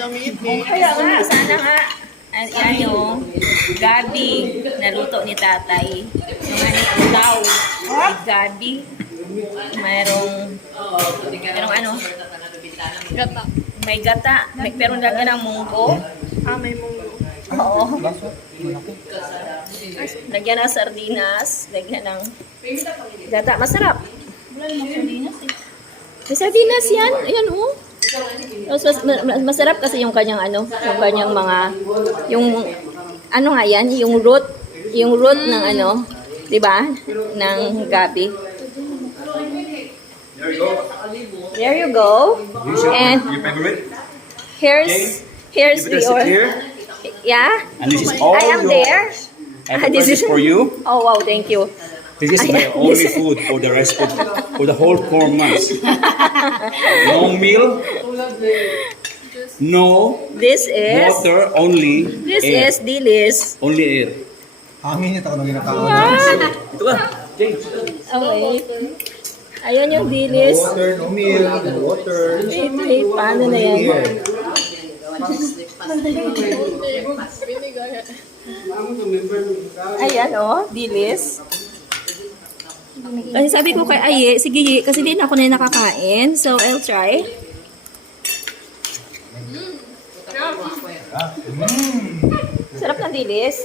Kaya nga, sana nga. Yan yung gabi na luto ni tatay. Yung daw. May gabi. Mayroong ano? Gata. May gata. Pero lagyan ng munggo. May munggo. Oo. Lagyan ng sardinas. Lagyan ng gata. Masarap. Wala namang sardinas eh. May sardinas yan. Ayan oh. Masarap kasi yung kanyang ano, yung kanyang mga, yung ano nga yan, yung root ng ano, di ba? Ng gabi. There you go. And Your favorite? here's Give it a sit here. yeah. And this is all I am yours. there. I prepared this for you. Oh wow, thank you. This is my only food for the rest of for the whole 4 months. No meal, no This is water, only this air. is dilis. Only air. Hangin ito kung ginakaon. Ito ka, James. Okay. Ayun yung dilis. Water, no meal, no water. Wait, paano na yan? Here. Ayan oh, dilis. Kasi sabi ko kay Aye, sige, kasi din ako na nakakain. So, I'll try. Sarap ng dilis.